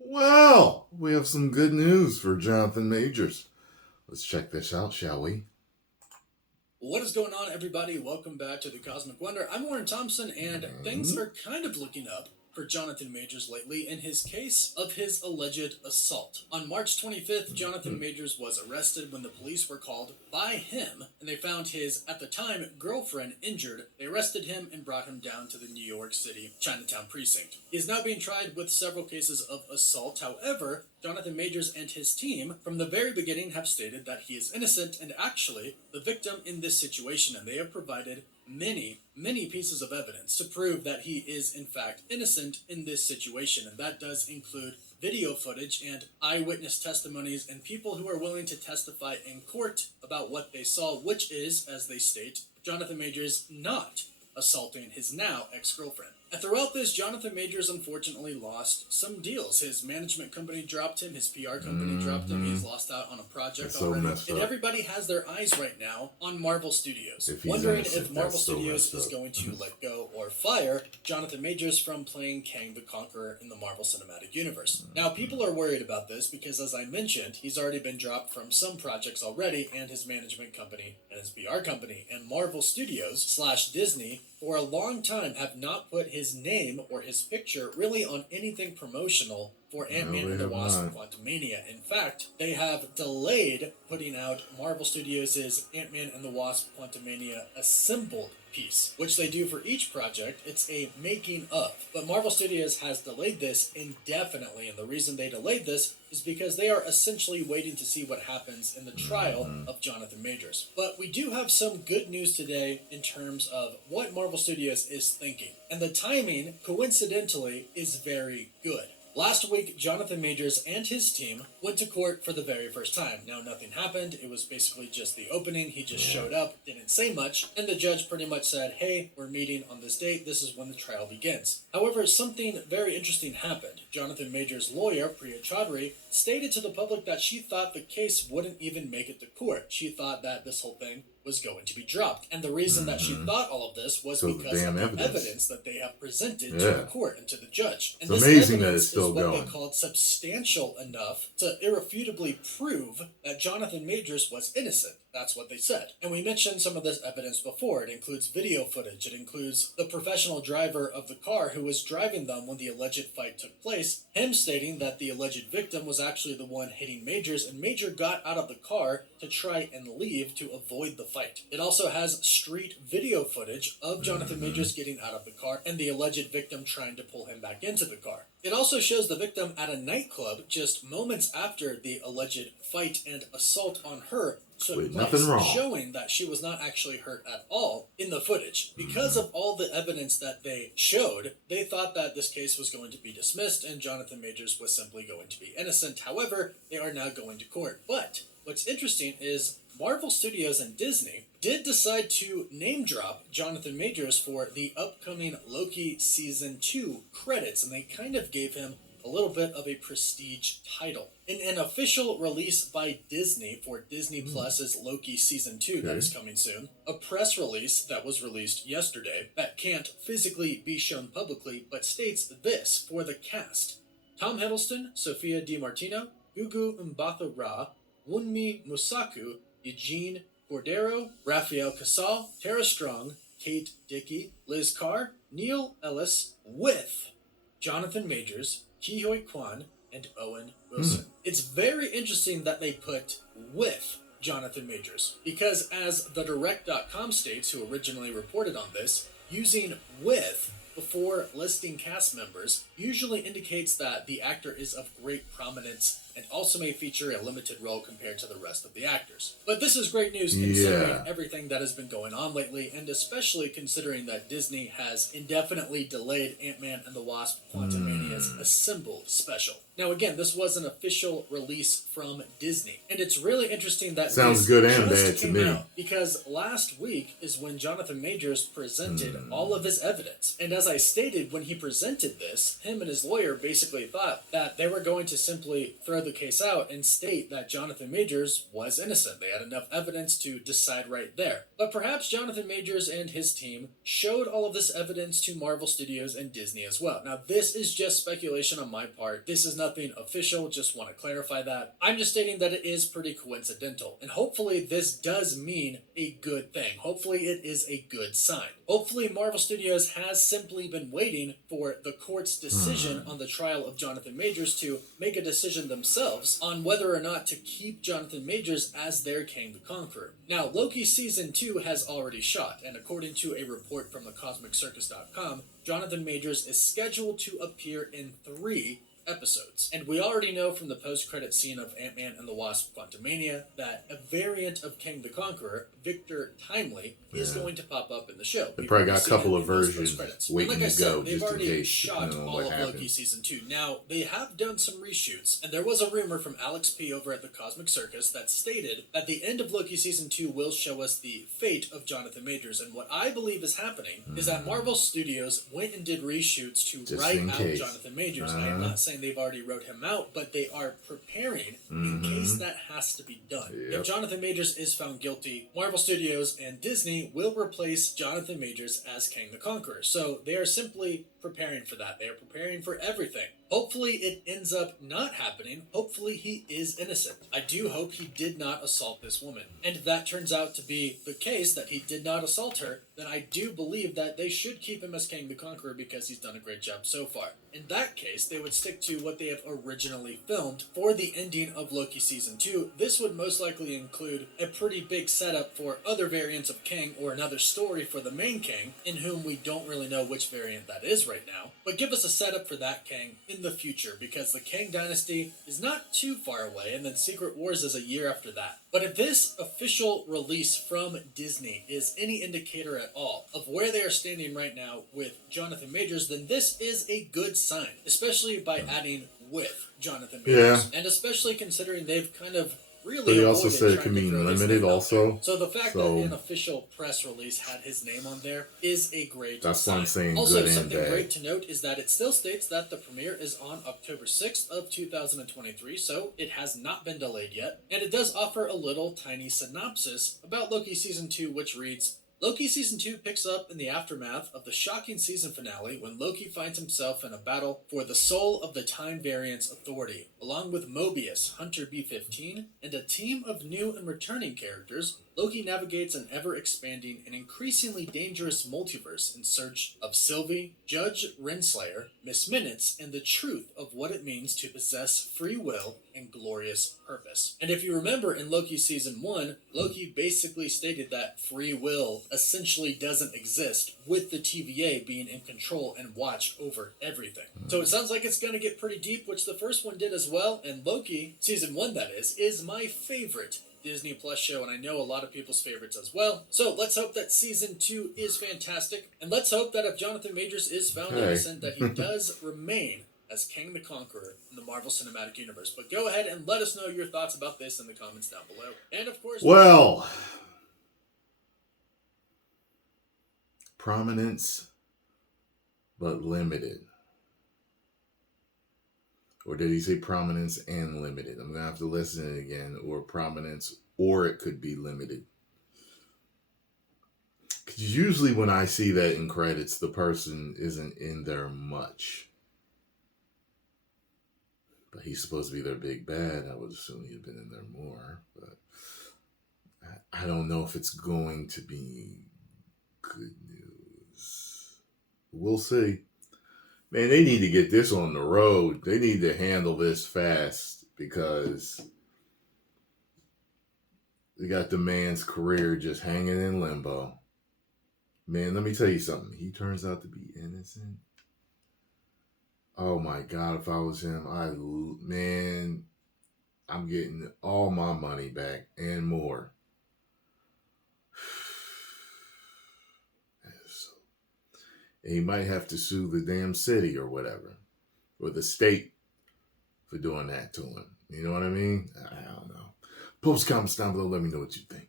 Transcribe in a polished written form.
Well, we have some good news for Jonathan Majors. Let's check this out, shall we? What is going on, everybody? Welcome back to the Cosmic Wonder. I'm Warren Thompson, and things are kind of looking up for Jonathan Majors lately in his case of his alleged assault. On March 25th, Jonathan Majors was arrested when the police were called by him, and they found his, at the time, girlfriend injured. They arrested him and brought him down to the New York City Chinatown precinct. He is now being tried with several cases of assault. However, Jonathan Majors and his team, from the very beginning, have stated that he is innocent and actually the victim in this situation, and they have provided many pieces of evidence to prove that he is in fact innocent in this situation, and that does include video footage and eyewitness testimonies and people who are willing to testify in court about what they saw, which is, as they state, Jonathan Majors not assaulting his now ex-girlfriend. And throughout this, Jonathan Majors unfortunately lost some deals. His management company dropped him, his PR company dropped him, he's lost out on a project already. And everybody has their eyes right now on Marvel Studios, wondering if Marvel Studios is going to let go or fire Jonathan Majors from playing Kang the Conqueror in the Marvel Cinematic Universe. Now, people are worried about this because, as I mentioned, he's already been dropped from some projects already, and his management company and his PR company and Marvel Studios / Disney for a long time have not put his name or his picture really on anything promotional for Ant-Man and the Wasp Quantumania. In fact, they have delayed putting out Marvel Studios' Ant-Man and the Wasp Quantumania assembled piece, which they do for each project. It's a making of. But Marvel Studios has delayed this indefinitely, and the reason they delayed this is because they are essentially waiting to see what happens in the trial of Jonathan Majors. But we do have some good news today in terms of what Marvel Studios is thinking. And the timing, coincidentally, is very good. Last week, Jonathan Majors and his team went to court for the very first time. Now, nothing happened. It was basically just the opening. He just showed up, didn't say much, and the judge pretty much said, hey, we're meeting on this date. This is when the trial begins. However, something very interesting happened. Jonathan Majors' lawyer, Priya Chaudhary, stated to the public that she thought the case wouldn't even make it to court. She thought that this whole thing was going to be dropped. And the reason that she thought all of this was because of the evidence that they have presented to the court and to the judge. And it's this amazing evidence that it's still is what going. they called substantial enough to irrefutably prove that Jonathan Majors was innocent. That's what they said. And we mentioned some of this evidence before. It includes video footage. It includes the professional driver of the car who was driving them when the alleged fight took place, him stating that the alleged victim was actually the one hitting Majors, and Major got out of the car to try and leave to avoid the fight. It also has street video footage of Jonathan Majors getting out of the car and the alleged victim trying to pull him back into the car. It also shows the victim at a nightclub just moments after the alleged fight and assault on her took place, showing that she was not actually hurt at all in the footage. Because of all the evidence that they showed, they thought that this case was going to be dismissed and Jonathan Majors was simply going to be innocent. However, they are now going to court. But what's interesting is Marvel Studios and Disney did decide to name drop Jonathan Majors for the upcoming Loki Season 2 credits, and they kind of gave him a little bit of a prestige title. In an official release by Disney for Disney Plus's Loki Season 2 that is coming soon, a press release that was released yesterday that can't physically be shown publicly but states this for the cast: Tom Hiddleston, Sophia DiMartino, Gugu Mbatha-Raw, Wunmi Musaku, Eugene Cordero, Raphael Casal, Tara Strong, Kate Dickey, Liz Carr, Neil Ellis, with Jonathan Majors, Ki-Hoi Kwan, and Owen Wilson. It's very interesting that they put with Jonathan Majors, because as the Direct.com states, who originally reported on this, using with before listing cast members usually indicates that the actor is of great prominence and also may feature a limited role compared to the rest of the actors. But this is great news considering everything that has been going on lately, and especially considering that Disney has indefinitely delayed Ant-Man and the Wasp Quantumania's assembled special. Now again, this was an official release from Disney, and it's really interesting that sounds good and bad to me, because last week is when Jonathan Majors presented all of his evidence. And as I stated, when he presented this, him and his lawyer basically thought that they were going to simply throw the case out and state that Jonathan Majors was innocent. They had enough evidence to decide right there. But perhaps Jonathan Majors and his team showed all of this evidence to Marvel Studios and Disney as well. Now this is just speculation on my part. This is nothing official, just want to clarify that. I'm just stating that it is pretty coincidental, and hopefully this does mean a good thing. Hopefully it is a good sign. Hopefully Marvel Studios has simply been waiting for the court's decision on the trial of Jonathan Majors to make a decision themselves on whether or not to keep Jonathan Majors as their Kang the Conqueror. Now, Loki Season 2 has already shot, and according to a report from thecosmiccircus.com, Jonathan Majors is scheduled to appear in 3 episodes. And we already know from the post-credit scene of Ant-Man and the Wasp: Quantumania that a variant of Kang the Conqueror, Victor Timely, is going to pop up in the show. They probably got a couple of versions waiting like to go, they've just in already case shot all of Loki Season 2. Now, they have done some reshoots, and there was a rumor from Alex P. over at the Cosmic Circus that stated that the end of Loki Season 2 will show us the fate of Jonathan Majors. And what I believe is happening is that Marvel Studios went and did reshoots to just write out Jonathan Majors. I am not saying they've already wrote him out, but they are preparing in case that has to be done. If Jonathan Majors is found guilty, Marvel Studios and Disney will replace Jonathan Majors as Kang the Conqueror. So they are simply preparing for that. They are preparing for everything. Hopefully it ends up not happening. Hopefully he is innocent. I do hope he did not assault this woman. And if that turns out to be the case, that he did not assault her, then I do believe that they should keep him as Kang the Conqueror because he's done a great job so far. In that case, they would stick to what they have originally filmed for the ending of Loki Season 2. This would most likely include a pretty big setup for other variants of Kang or another story for the main Kang, in whom we don't really know which variant that is right now. But give us a setup for that Kang in the future, because the Kang Dynasty is not too far away, and then Secret Wars is a year after that. But if this official release from Disney is any indicator at all of where they are standing right now with Jonathan Majors, then this is a good sign, especially by adding with Jonathan Majors. And especially considering they've kind of really but he also said it can be limited also. So the fact that an official press release had his name on there is a great That's sign. what I'm saying. Also, good something and bad. great to note is that it still states that the premiere is on October 6th of 2023, so it has not been delayed yet. And it does offer a little tiny synopsis about Loki Season 2, which reads, Loki Season 2 picks up in the aftermath of the shocking season finale when Loki finds himself in a battle for the soul of the Time Variance Authority. Along with Mobius, Hunter B-15, and a team of new and returning characters, Loki navigates an ever-expanding and increasingly dangerous multiverse in search of Sylvie, Judge Renslayer, Miss Minutes, and the truth of what it means to possess free will and glorious purpose. And if you remember in Loki Season 1, Loki basically stated that free will essentially doesn't exist, with the TVA being in control and watch over everything. So it sounds like it's going to get pretty deep, which the first one did as well, and Loki, Season 1 that is my favorite Disney Plus show, and I know a lot of people's favorites as well. So let's hope that Season 2 is fantastic, and let's hope that if Jonathan Majors is found innocent, that he does remain as Kang the Conqueror in the Marvel Cinematic Universe. But go ahead and let us know your thoughts about this in the comments down below. And of course... Well... prominence, but limited. Or did he say prominence and limited? I'm going to have to listen to it again. Or prominence, or it could be limited. Because usually when I see that in credits, the person isn't in there much. But he's supposed to be their big bad. I would assume he'd been in there more. But I don't know if it's going to be good news. We'll see. Man, they need to get this on the road. They need to handle this fast because they got the man's career just hanging in limbo. Man, let me tell you something. He turns out to be innocent. Oh my God, if I was him, I'm getting all my money back and more. And he might have to sue the damn city or whatever, or the state for doing that to him. You know what I mean? I don't know. Post comments down below. Let me know what you think.